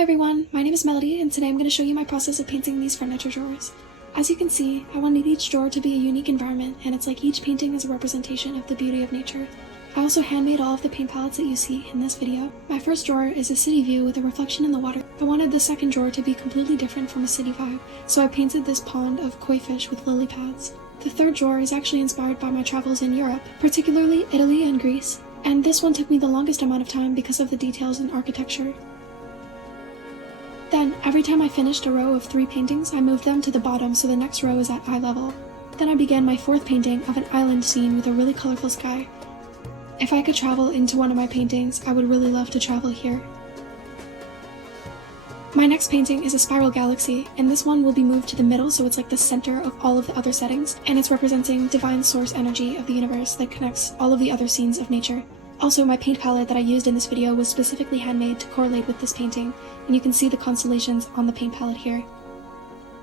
Hi everyone, my name is Melody and today I'm going to show you my process of painting these furniture drawers. As you can see, I wanted each drawer to be a unique environment, and it's like each painting is a representation of the beauty of nature. I also handmade all of the paint palettes that you see in this video. My first drawer is a city view with a reflection in the water. I wanted the second drawer to be completely different from a city vibe, so I painted this pond of koi fish with lily pads. The third drawer is actually inspired by my travels in Europe, particularly Italy and Greece, and this one took me the longest amount of time because of the details and architecture. Then, every time I finished a row of 3 paintings, I moved them to the bottom so the next row is at eye level. Then I began my 4th painting of an island scene with a really colorful sky. If I could travel into one of my paintings, I would really love to travel here. My next painting is a spiral galaxy, and this one will be moved to the middle so it's like the center of all of the other settings, and it's representing divine source energy of the universe that connects all of the other scenes of nature. Also, my paint palette that I used in this video was specifically handmade to correlate with this painting, and you can see the constellations on the paint palette here.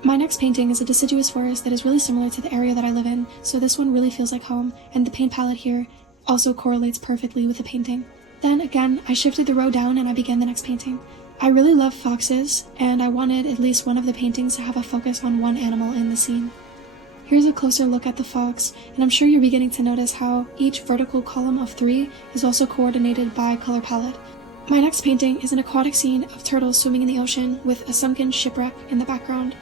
My next painting is a deciduous forest that is really similar to the area that I live in, so this one really feels like home, and the paint palette here also correlates perfectly with the painting. Then again, I shifted the row down and I began the next painting. I really love foxes, and I wanted at least one of the paintings to have a focus on one animal in the scene. Here's a closer look at the fox, and I'm sure you're beginning to notice how each vertical column of 3 is also coordinated by color palette. My next painting is an aquatic scene of turtles swimming in the ocean with a sunken shipwreck in the background.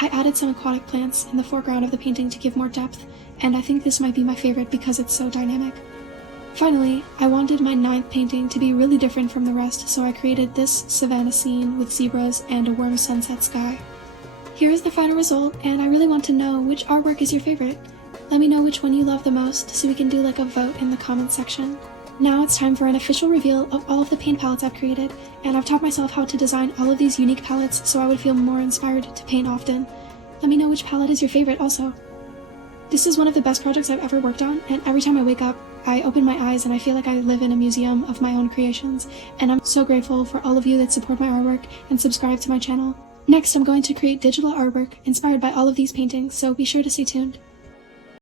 I added some aquatic plants in the foreground of the painting to give more depth, and I think this might be my favorite because it's so dynamic. Finally, I wanted my 9th painting to be really different from the rest, so I created this savanna scene with zebras and a warm sunset sky. Here is the final result, and I really want to know which artwork is your favorite. Let me know which one you love the most so we can do like a vote in the comments section. Now it's time for an official reveal of all of the paint palettes I've created, and I've taught myself how to design all of these unique palettes so I would feel more inspired to paint often. Let me know which palette is your favorite also. This is one of the best projects I've ever worked on, and every time I wake up, I open my eyes and I feel like I live in a museum of my own creations, and I'm so grateful for all of you that support my artwork and subscribe to my channel. Next, I'm going to create digital artwork inspired by all of these paintings, so be sure to stay tuned.